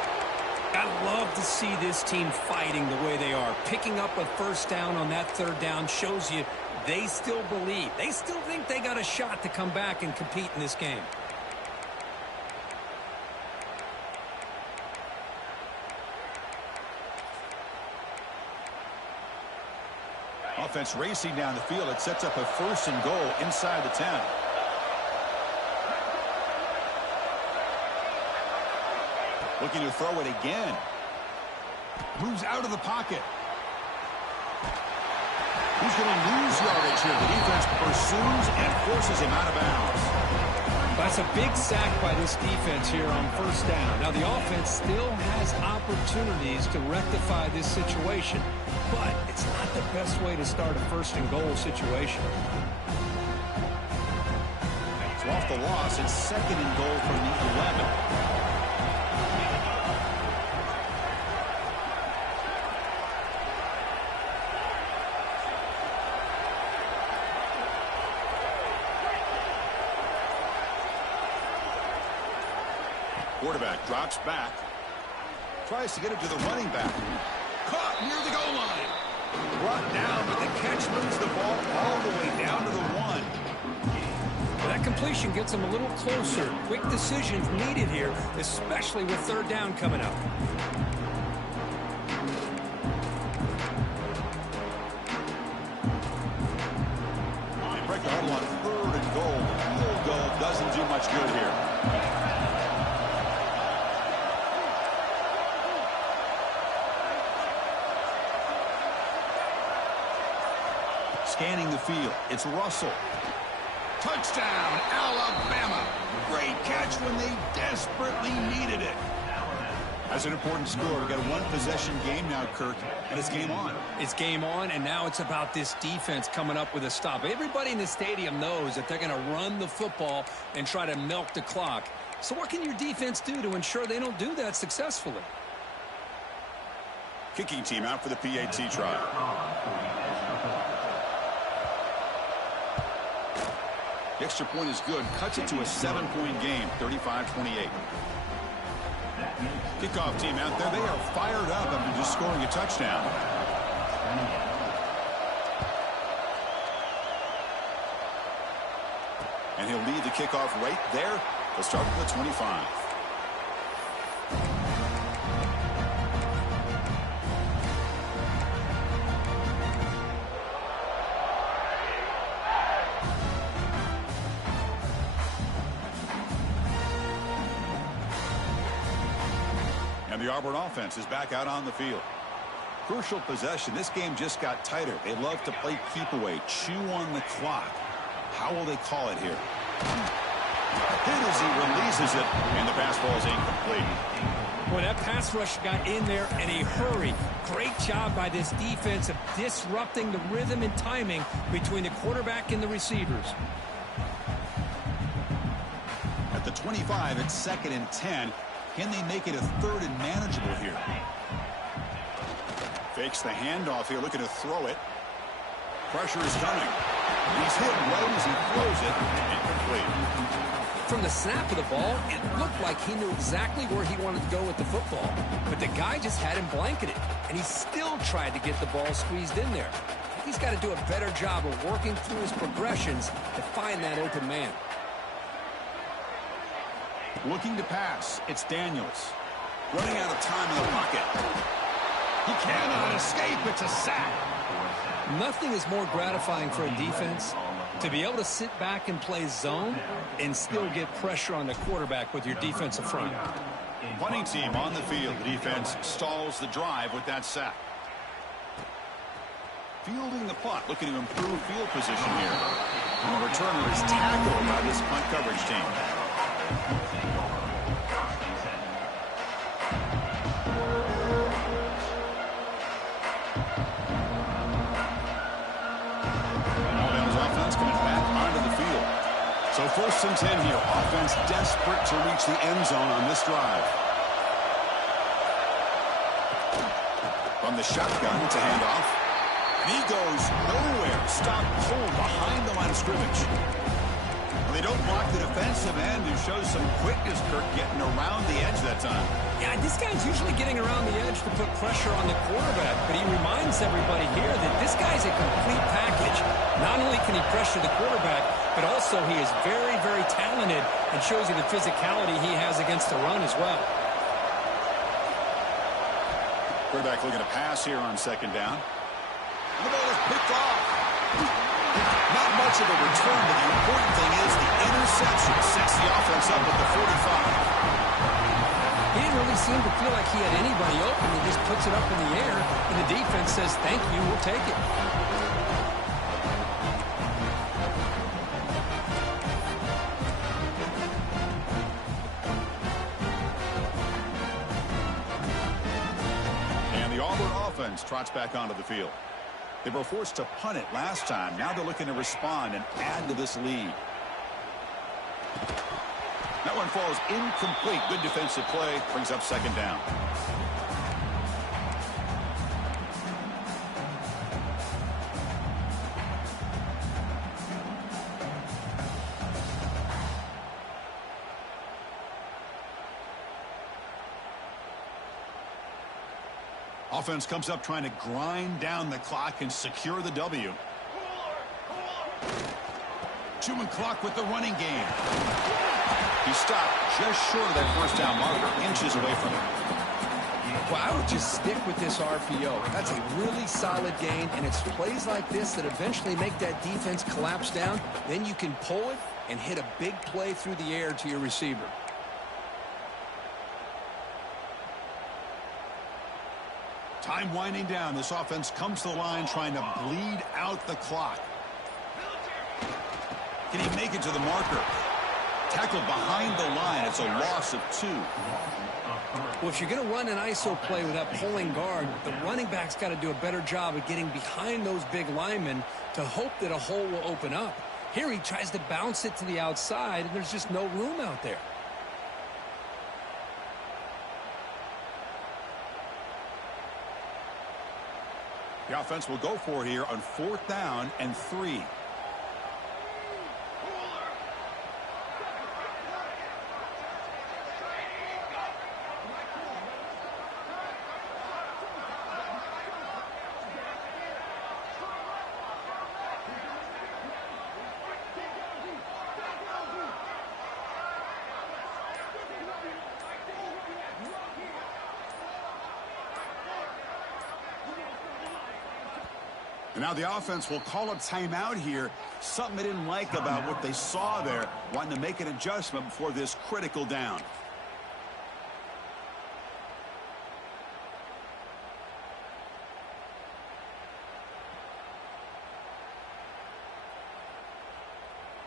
I love to see this team fighting the way they are. Picking up a 1st down on that 3rd down shows you they still believe. They still think they got a shot to come back and compete in this game. Offense racing down the field. It sets up a 1st and goal inside the 10. Looking to throw it again. Moves out of the pocket. He's going to lose yardage here. The defense pursues and forces him out of bounds. That's a big sack by this defense here on 1st down. Now, the offense still has opportunities to rectify this situation, but it's not the best way to start a 1st and goal situation. So off the loss, it's 2nd and goal from the 11. Quarterback drops back. Tries to get it to the running back. Caught near the goal line. Brought down, but the catch moves the ball all the way down to the 1. That completion gets them a little closer. Quick decisions needed here, especially with 3rd down coming up. battle on 3rd and goal. Field goal doesn't do much good here. Scanning the field, it's Russell. Touchdown, Alabama. Great catch when they desperately needed it. That's an important score. We've got a one-possession game now, Kirk, and it's game on. It's game on, and now it's about this defense coming up with a stop. Everybody in the stadium knows that they're going to run the football and try to milk the clock. So what can your defense do to ensure they don't do that successfully? Kicking team out for the PAT try. The extra point is good. Cuts it to a 7-point game, 35-28. Kickoff team out there. They are fired up after just scoring a touchdown. And he'll lead the kickoff right there. They'll start at the 25. And the Auburn offense is back out on the field. Crucial possession. This game just got tighter. They love to play keep away, chew on the clock. How will they call it here? Hit as he releases it, and the pass ball is incomplete. Well, that pass rush got in there in a hurry. Great job by this defense of disrupting the rhythm and timing between the quarterback and the receivers. At the 25, it's 2nd and 10. Can they make it a 3rd and manageable here? Fakes the handoff here, looking to throw it. Pressure is coming. He's hit right as he throws it. Incomplete. From the snap of the ball, it looked like he knew exactly where he wanted to go with the football. But the guy just had him blanketed, and he still tried to get the ball squeezed in there. He's got to do a better job of working through his progressions to find that open man. Looking to pass, it's Daniels. Running out of time in the pocket. He cannot escape, it's a sack. Nothing is more gratifying for a defense to be able to sit back and play zone and still get pressure on the quarterback with your defensive front. Punting team on the field. The defense stalls the drive with that sack. Fielding the punt, looking to improve field position here. And the returner is tackled by this punt coverage team. So 1st and 10 here. Offense desperate to reach the end zone on this drive. From the shotgun to handoff. And he goes nowhere. Stop cold behind the line of scrimmage. Well, they don't block the defensive end, who shows some quickness, Kirk, getting around the edge that time. Yeah, this guy's usually getting around the edge to put pressure on the quarterback, but he reminds everybody here that this guy's a complete package. Not only can he pressure the quarterback, but also he is very, very talented and shows you the physicality he has against the run as well. Quarterback looking to pass here on 2nd down. And the ball is picked off. Not much of a return, but the important thing is the interception sets the offense up at the 45. He didn't really seem to feel like he had anybody open. He just puts it up in the air, and the defense says, thank you, we'll take it. And the Auburn offense trots back onto the field. They were forced to punt it last time. Now they're looking to respond and add to this lead. That one falls incomplete. Good defensive play. Brings up 2nd down. Offense comes up trying to grind down the clock and secure the W. Chewing clock with the running game. He stopped just short of that 1st down marker, inches away from it. Well, I would just stick with this RPO. That's a really solid gain, and it's plays like this that eventually make that defense collapse down. Then you can pull it and hit a big play through the air to your receiver. Time winding down. This offense comes to the line trying to bleed out the clock. Can he make it to the marker? Tackled behind the line. It's a loss of 2. Well, if you're going to run an ISO play with that pulling guard, the running back's got to do a better job of getting behind those big linemen to hope that a hole will open up. Here he tries to bounce it to the outside, and there's just no room out there. The offense will go for here on 4th down and 3. And now the offense will call a timeout here. Something they didn't like about what they saw there. Wanting to make an adjustment before this critical down.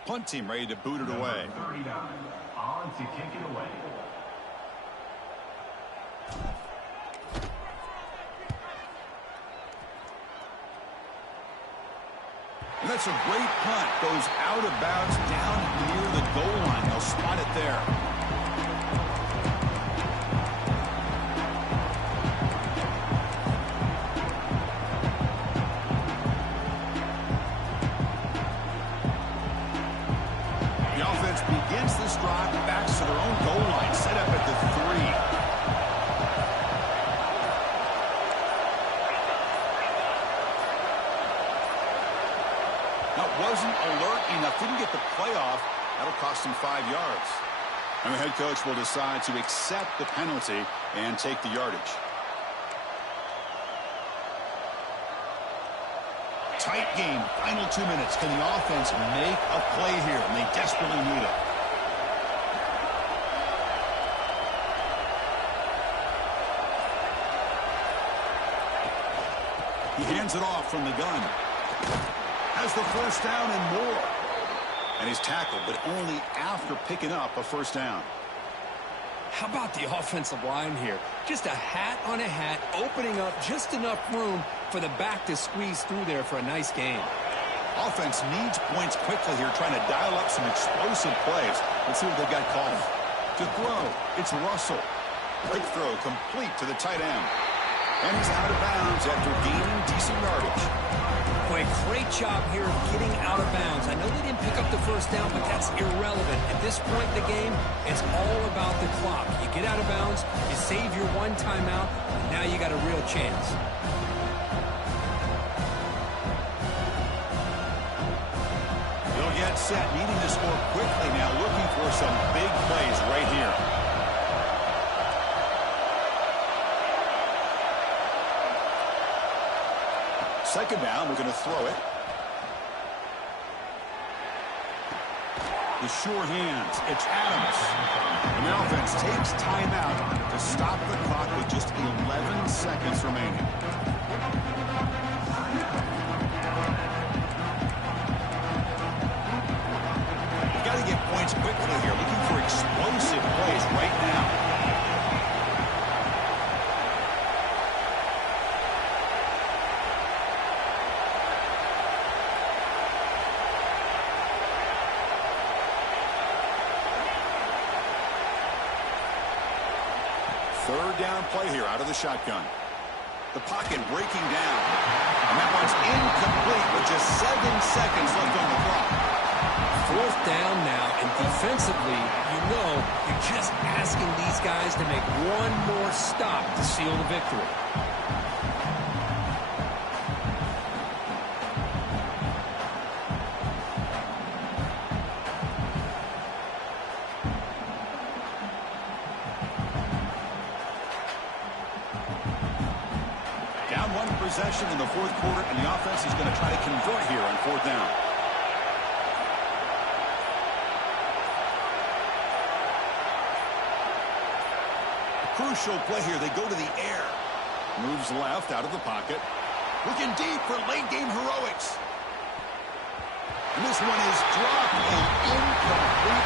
Punt team ready to boot it away. 39 on to kick it away. And that's a great punt. Goes out of bounds down near the goal line. They'll spot it there. The offense begins this drive, backs to their own goal line, set up at the 3. Wasn't alert enough, didn't get the playoff. That'll cost him 5 yards. And the head coach will decide to accept the penalty and take the yardage. Tight game, final 2 minutes. Can the offense make a play here? And they desperately need it. He hands it off from the gun. Has the first down and more. And he's tackled, but only after picking up a first down. How about the offensive line here? Just a hat on a hat, opening up just enough room for the back to squeeze through there for a nice gain. Offense needs points quickly here, trying to dial up some explosive plays. Let's see what they've got called. To throw, it's Russell. Quick throw complete to the tight end. And he's out of bounds after gaining decent yardage. Boy, great job here of getting out of bounds. I know they didn't pick up the first down, but that's irrelevant. At this point in the game, it's all about the clock. You get out of bounds, you save your one timeout, and now you got a real chance. They'll get set, needing to score quickly now, looking for some big plays right here. Second down, we're going to throw it. The sure hands, it's Adams. And the offense takes timeout to stop the clock with just 11 seconds remaining. You've got to get points quickly here, looking for explosive plays right now. Third down play here out of the shotgun. The pocket breaking down. And that one's incomplete with just 7 seconds left on the clock. Fourth down now, and defensively, you know, you're just asking these guys to make one more stop to seal the victory. possession in the fourth quarter, and the offense is going to try to convert here on fourth down. Crucial play here. They go to the air. Moves left out of the pocket. Looking deep for late-game heroics. And this one is dropped and incomplete.